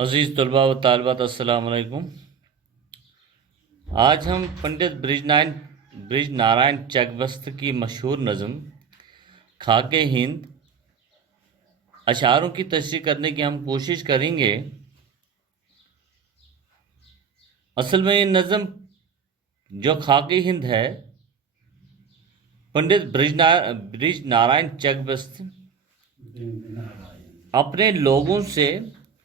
عزیز طلباء و طالبات السلام علیکم۔ آج ہم پنڈت برج نارائن چکبست کی مشہور نظم خاک ہند اشعاروں کی تشریح کرنے کی ہم کوشش کریں گے۔ اصل میں یہ نظم جو خاک ہند ہے پنڈت برج نارائن چکبست اپنے لوگوں سے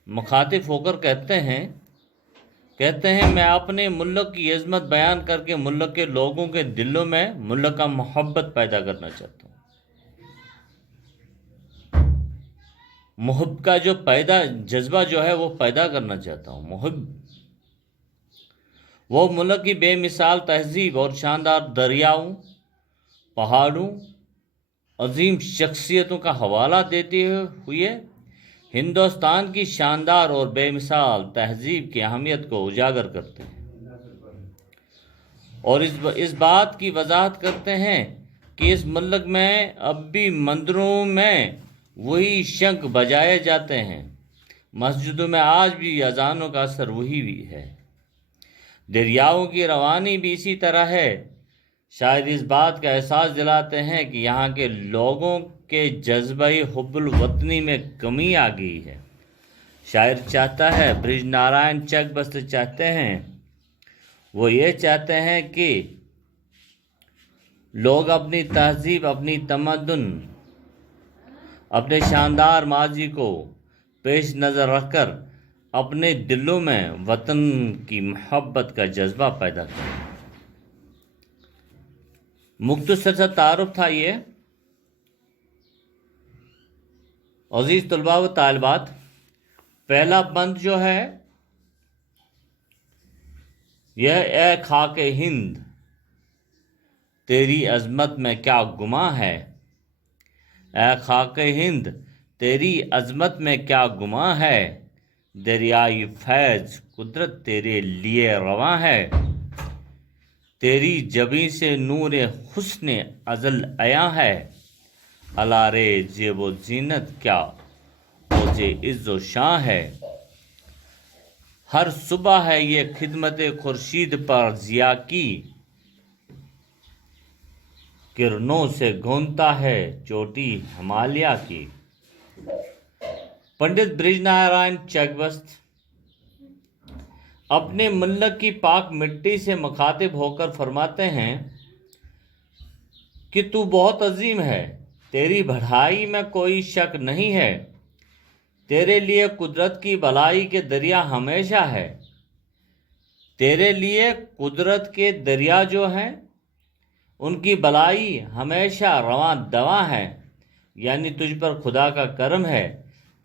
مخاطب ہو کر کہتے ہیں میں اپنے ملک کی عظمت بیان کر کے ملک کے لوگوں کے دلوں میں ملک کا محبت پیدا کرنا چاہتا ہوں۔ محب کا جو جذبہ جو ہے وہ پیدا کرنا چاہتا ہوں۔ محب وہ ملک کی بے مثال تہذیب اور شاندار دریاؤں، پہاڑوں، عظیم شخصیتوں کا حوالہ دیتے ہوئے ہندوستان کی شاندار اور بے مثال تہذیب کی اہمیت کو اجاگر کرتے ہیں اور اس بات کی وضاحت کرتے ہیں کہ اس ملک میں اب بھی مندروں میں وہی شنکھ بجائے جاتے ہیں، مسجدوں میں آج بھی اذانوں کا اثر وہی بھی ہے، دریاؤں کی روانی بھی اسی طرح ہے۔ شاید اس بات کا احساس دلاتے ہیں کہ یہاں کے لوگوں کے جذبہ حب الوطنی میں کمی آ گئی ہے۔ شاعر چاہتا ہے، برج نارائن چکبست چاہتے ہیں، وہ یہ چاہتے ہیں کہ لوگ اپنی تہذیب، اپنی تمدن، اپنے شاندار ماضی کو پیش نظر رکھ کر اپنے دلوں میں وطن کی محبت کا جذبہ پیدا کریں۔ مختصر سا تعارف تھا یہ۔ عزیز طلباء و طالبات، پہلا بند جو ہے یہ اے خاک ہند تیری عظمت میں کیا گماں ہے، اے خاک ہند تیری عظمت میں کیا گماں ہے، دریائے فیض قدرت تیرے لیے رواں ہے، تیری جبیں سے نور حسن ازل عیاں ہے، الارے زیب و زینت کیا اوجے عز و شاں ہے، ہر صبح ہے یہ خدمت خورشید پر ضیاء کی، کرنوں سے گھونتا ہے چوٹی ہمالیہ کی۔ پنڈت برج نارائن چکبست اپنے ملک کی پاک مٹی سے مخاطب ہو کر فرماتے ہیں کہ تو بہت عظیم ہے، تیری بڑائی میں کوئی شک نہیں ہے، تیرے لیے قدرت کی بھلائی کے دریا ہمیشہ ہے، تیرے لیے قدرت کے دریا جو ہیں ان کی بھلائی ہمیشہ رواں دواں ہے، یعنی تجھ پر خدا کا کرم ہے۔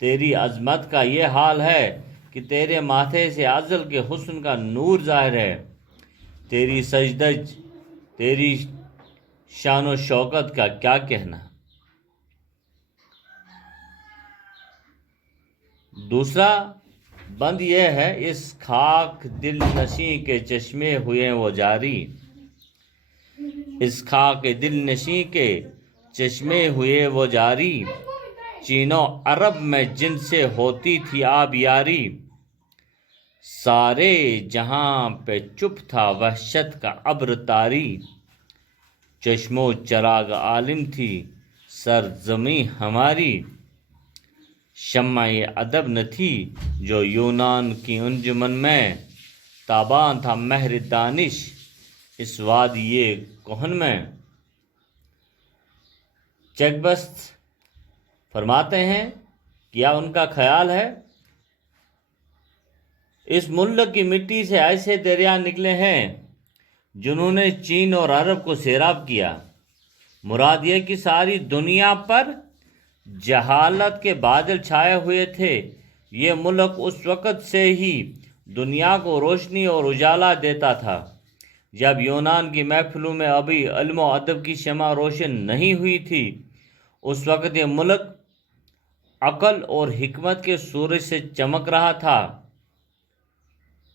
تیری عظمت کا یہ حال ہے کہ تیرے ماتھے سے ازل کے حسن کا نور ظاہر ہے، تیری سجدج، تیری شان و شوکت کا کیا کہنا۔ دوسرا بند یہ ہے، اس خاک دل نشیں کے چشمے ہوئے وہ جاری، اس خاک دل نشیں کے چشمے ہوئے وہ جاری، چین و عرب میں جن سے ہوتی تھی آب یاری، سارے جہاں پہ چپ تھا وحشت کا ابر طاری، چشم و چراغ عالم تھی سرزمیں ہماری، شمع ادب نہ تھی جو یونان کی انجمن میں، تاباں تھا مہر دانش اس وادی کہن میں۔ چکبست فرماتے ہیں کیا ان کا خیال ہے اس ملک کی مٹی سے ایسے دریا نکلے ہیں جنہوں نے چین اور عرب کو سیراب کیا۔ مراد یہ کہ ساری دنیا پر جہالت کے بادل چھائے ہوئے تھے، یہ ملک اس وقت سے ہی دنیا کو روشنی اور اجالا دیتا تھا جب یونان کی محفلوں میں ابھی علم و ادب کی شمع روشن نہیں ہوئی تھی۔ اس وقت یہ ملک عقل اور حکمت کے سورج سے چمک رہا تھا۔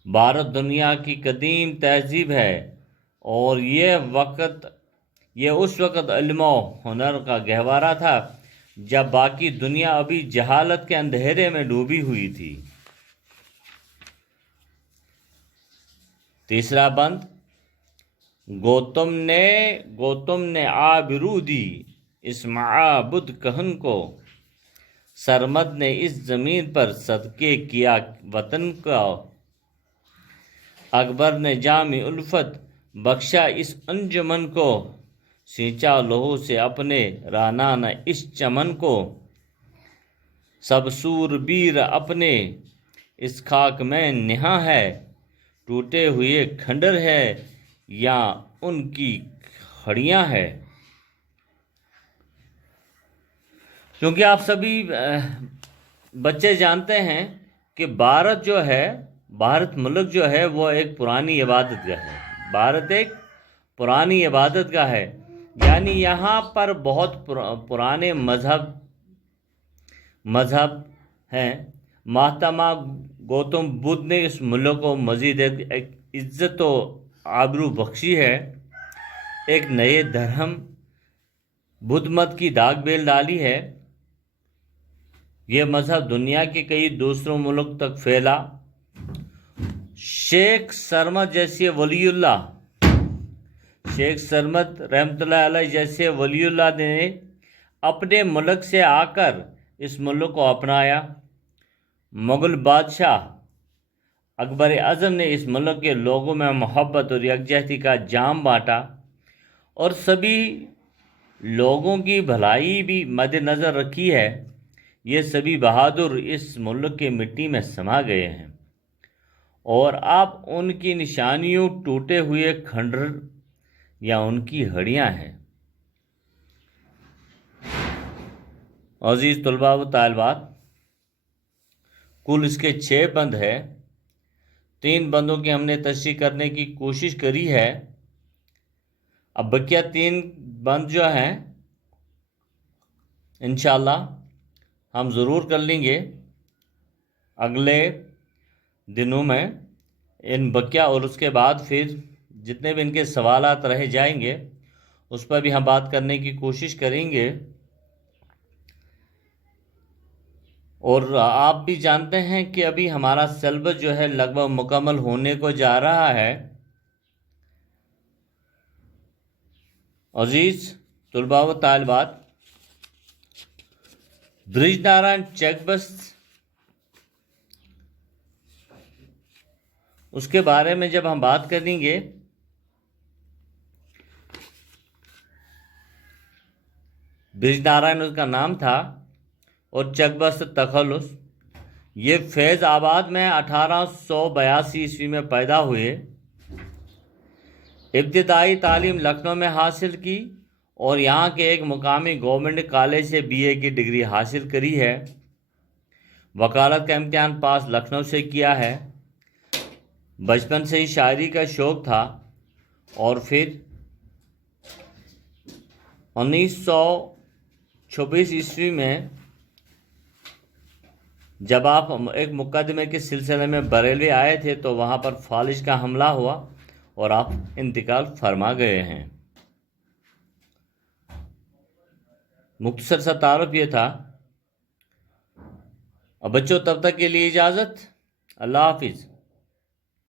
بھارت دنیا کی قدیم تہذیب ہے اور یہ اس وقت علم و ہنر کا گہوارہ تھا جب باقی دنیا ابھی جہالت کے اندھیرے میں ڈوبی ہوئی تھی۔ تیسرا بند، گوتم نے آبرو دی اس معبد کہن کو، سرمد نے اس زمین پر صدقے کیا وطن کا، اکبر نے جام الفت بخشا اس انجمن کو، سینچا لہو سے اپنے رانانہ اس چمن کو، سب سور بیر اپنے اس خاک میں نہاں ہے، ٹوٹے ہوئے کھنڈر ہے یا ان کی کھڑیاں ہے۔ کیونکہ آپ سبھی بچے جانتے ہیں کہ بھارت ملک جو ہے وہ ایک پرانی عبادت گاہ ہے۔ بھارت ایک پرانی عبادت گاہ ہے، یعنی یہاں پر بہت پرانے مذہب ہیں۔ مہاتما گوتم بدھ نے اس ملک کو مزید ایک عزت و آبرو بخشی ہے، ایک نئے دھرم بدھ مت کی داغ بیل ڈالی ہے۔ یہ مذہب دنیا کے کئی دوسروں ملک تک پھیلا۔ شیخ سرمد رحمۃ اللہ علیہ جیسے ولی اللہ نے اپنے ملک سے آ کر اس ملک کو اپنایا۔ مغل بادشاہ اکبر اعظم نے اس ملک کے لوگوں میں محبت اور یکجہتی کا جام بانٹا، اور سبھی لوگوں کی بھلائی بھی مد نظر رکھی ہے۔ یہ سبھی بہادر اس ملک کے مٹی میں سما گئے ہیں، اور آپ ان کی نشانیوں ٹوٹے ہوئے کھنڈر یا ان کی ہڈیاں ہیں۔ عزیز طلباء و طالبات، کل اس کے 6 بند ہے۔ 3 بندوں کی ہم نے تشریح کرنے کی کوشش کری ہے۔ اب بقیہ 3 بند جو ہیں انشاءاللہ ہم ضرور کر لیں گے اگلے دنوں میں ان بقیہ، اور اس کے بعد پھر جتنے بھی ان کے سوالات رہ جائیں گے اس پر بھی ہم بات کرنے کی کوشش کریں گے۔ اور آپ بھی جانتے ہیں کہ ابھی ہمارا سلیبس جو ہے لگ بھگ مکمل ہونے کو جا رہا ہے۔ عزیز طلباء و طالبات، برج نارائن چیک بست، اس کے بارے میں جب ہم بات کریں گے برج نارائن اس کا نام تھا، اور چک بست تخلص یہ فیض آباد میں 1882 عیسوی میں پیدا ہوئے۔ ابتدائی تعلیم لکھنؤ میں حاصل کی اور یہاں کے ایک مقامی گورنمنٹ کالج سے BA کی ڈگری حاصل کری ہے۔ وکالت کا امتحان پاس لکھنؤ سے کیا ہے۔ بچپن سے ہی شاعری کا شوق تھا، اور پھر 1926 عیسوی میں جب آپ ایک مقدمے کے سلسلے میں بریلوی آئے تھے تو وہاں پر فالج کا حملہ ہوا اور آپ انتقال فرما گئے ہیں۔ مختصر سا تعارف یہ تھا۔ اب بچوں، تب تک کے لیے اجازت، اللہ حافظ۔